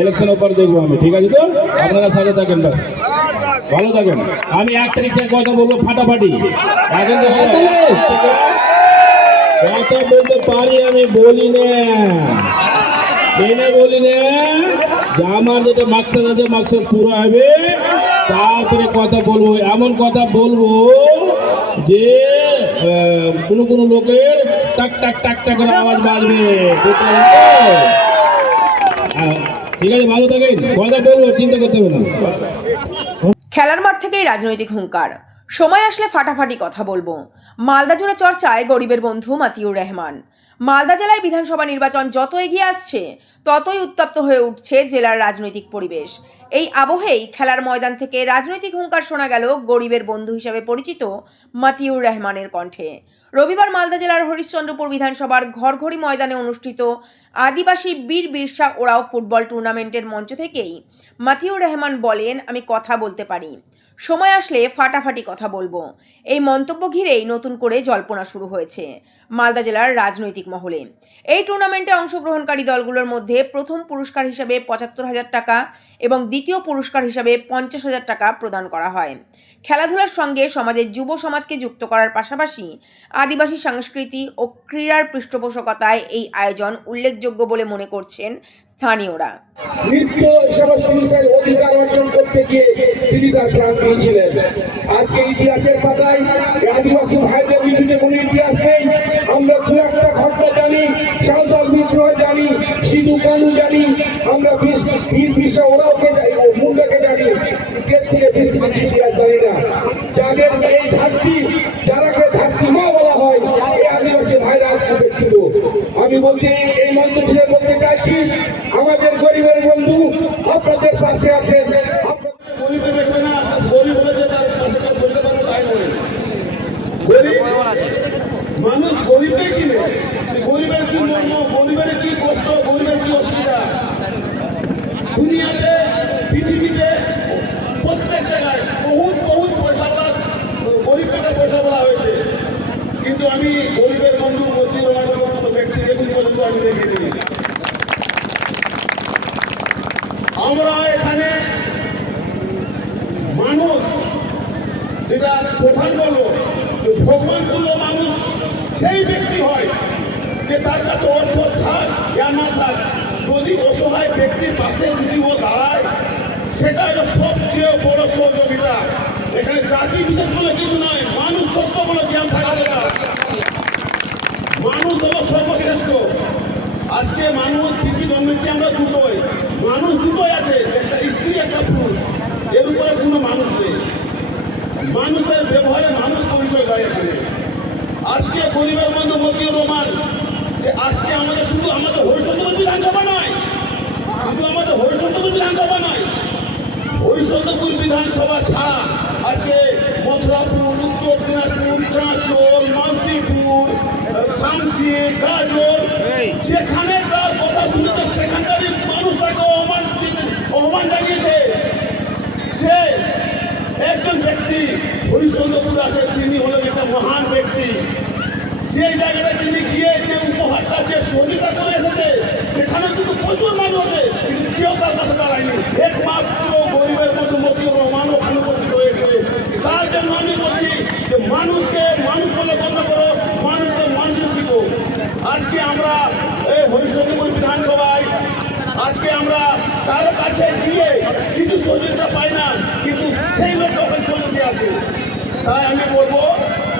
ইলেকশনের পর দেখবো আমি, ঠিক আছে তো? আপনারা সাথে থাকেন, ব্যাস ভালো থাকেন। আমি 1 তারিখ থেকে কথা বলবো ফাটাফাটি, এখন তো কথা বলতে পারি, আমি বলি না, বলি না যে আমার যেটা মাকসাদ আছে মাকসাদ পুরো হবে, তারপরে কথা বলবো। এমন কথা বলবো যে কোনো লোকের টাক টাক টাক টাক করে আওয়াজ বাজবে, ঠিক আছে? ভালো থাকেন, কথা বলবো, চিন্তা করতে হবে না। খেলার মাঠ থেকেই রাজনৈতিক হুঙ্কার, সময় আসলে ফাটাফাটি কথা বলবো। মালদা জুড়ে চর্চায় গরিবের বন্ধু মতিউর রহমান। মালদা জেলায় বিধানসভা নির্বাচন যত এগিয়ে আসছে ততই উত্তপ্ত হয়ে উঠছে জেলার রাজনৈতিক পরিবেশ। এই আবহেই খেলার ময়দান থেকে রাজনৈতিক হুঙ্কার শোনা গেল গরিবের বন্ধু হিসেবে পরিচিত মতিউর রহমানের কণ্ঠে। রবিবার মালদা জেলার হরিশ্চন্দ্রপুর বিধানসভার ঘরঘড়ি ময়দানে অনুষ্ঠিত আদিবাসী বীর বিরসা ওরাও ফুটবল টুর্নামেন্টের মঞ্চ থেকেই মতিউর রহমান বলেন, আমি কথা বলতে পারি, সময় আসলে ফাটাফাটি কথা বলবো। এই মন্তব্য ঘিরেই নতুন করে জল্পনা শুরু হয়েছে মালদা জেলার রাজনৈতিক মহলে। এই টুর্নামেন্টে অংশগ্রহণকারী দলগুলোর মধ্যে প্রথম পুরস্কার হিসাবে ৭৫,০০০ টাকা এবং দ্বিতীয় পুরস্কার হিসাবে ৫০,০০০ টাকা প্রদান করা হয়। খেলাধুলার সঙ্গে সমাজের যুব সমাজকে যুক্ত করার পাশাপাশি আদিবাসী সংস্কৃতি ও ক্রীড়ার পৃষ্ঠপোষকতায় এই আয়োজন উল্লেখযোগ্য বলে মনে করছেন স্থানীয়রা। নৃত্য সমস্ত বিষয়ে অধিকার অর্জন করতে গিয়ে তিনি তার প্রাণ দিয়েছিলেন। আজকে ইতিহাসের পাতায় আদিবাসী ভাইদের বিরুদ্ধে কোনো ইতিহাস নেই। আমরা দু একটা ঘটনা জানি, সাঁওতাল বিদ্রোহ জানি, সিধু কানু জানি, আমরা বীর বিরসা ওরাওকে জানি, মুন্ডাকে জানি, এর থেকে বেশি কিছু ইতিহাস জানি না। যাদের এই ঘাটতি, যারাকে ঘাটতি মা বলা হয়, এই আদিবাসী ভাইরা আজকে ব্যক্তিত। আমি বলতে এই মঞ্চ থেকে বলতে চাইছি, আমাদের গরিবের বন্ধু আপনাদের পাশে আছেন। গরিবে দেখবে না, গরিব হলে যে তার পাশে কাজ করতে পারবে তাই নয়। গরিব মানুষ গরিবকেই চিনে, গরিবের কি মর্ম, গরিবের কি কষ্ট, গরিবের কি অসুবিধা। দুনিয়াতে পৃথিবীতে প্রত্যেক জায়গায় বহুত পয়সাওয়ালা গরিবকে পয়সা বলা হয়েছে, কিন্তু আমি গরিবের বন্ধু মতিউর রহমানের মতো ব্যক্তিকে এখন পর্যন্ত আমি দেখিনি। আমরা এখানে মানুষ, যেটা প্রধান বলবো যে ভগবান তুল্য মানুষ সেই ব্যক্তি হয় যে তার কাছে অর্থ থাক বা না থাক, যদি অসহায় ব্যক্তির পাশে যদি ও দাঁড়ায়, সেটা হলো সবচেয়ে বড় সহযোগিতা। এখানে জাতি বিশেষ বলে কিছু নয়, মানুষ সত্য বলে জ্ঞান থাকা দরকার। মানুষ হলো সর্বশ্রেষ্ঠ। আজকে মানুষ পৃথিবী জন্মেছি আমরা দুটোই, মানুষ দুটোই আছে, একটা স্ত্রী একটা পুরুষ, এর উপরে কোনো মানুষ নেই। মানুষের ব্যবহারে মানুষ পরিচয় দেয় এখানে। আজকে গরিবের বন্ধু মতিউর রহমান, যে আজকে আমাদের শুধু আমাদের হরিশ্চন্দ্রপুর বিধানসভা নয়, শুধু আমাদের হরিশ্চন্দ্রপুর বিধানসভা নয়, হরিশ্চন্দ্রপুর বিধানসভা ছাড়া আজকে মথুরাপুর, উত্তর দিনাজপুর, চাঁচল, মালদীপুর, শামসি, গাজল, যেখানে তার কথা শুনেছে সেখানকারই মানুষ তাকে অপমান জানিয়েছে। যে একজন ব্যক্তি হরিশ্চন্দ্রপুর আছে, তিনি হলেন একটা মহান ব্যক্তি। যে জায়গাটা তিনি গিয়ে যে উপহারটা, যে সহযোগিতা করে এসেছে, সেখানে কিন্তু প্রচুর মানুষ আছে, কিন্তু কেউ তার পাশে দাঁড়ায়নি। একমাত্র গরিবের মধ্যে মতিউর রহমান ওখানে উপস্থিত হয়েছে। তার জন্য আমি বলছি যে মানুষকে মানুষ বলে গণ্য করো, মানুষকে মানুষের শিখো। আজকে আমরা এই হরিশ্চন্দ্রপুর বিধানসভায় আজকে আমরা কারো কাছে গিয়ে কিছু সহযোগিতা পাই না, কিন্তু সেই লোক ওখানে সহযোগিতা আছে। তাই আমি বলবো,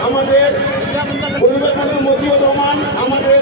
আমাদের গরিবের বন্ধু মতিউর রহমান, আমাদের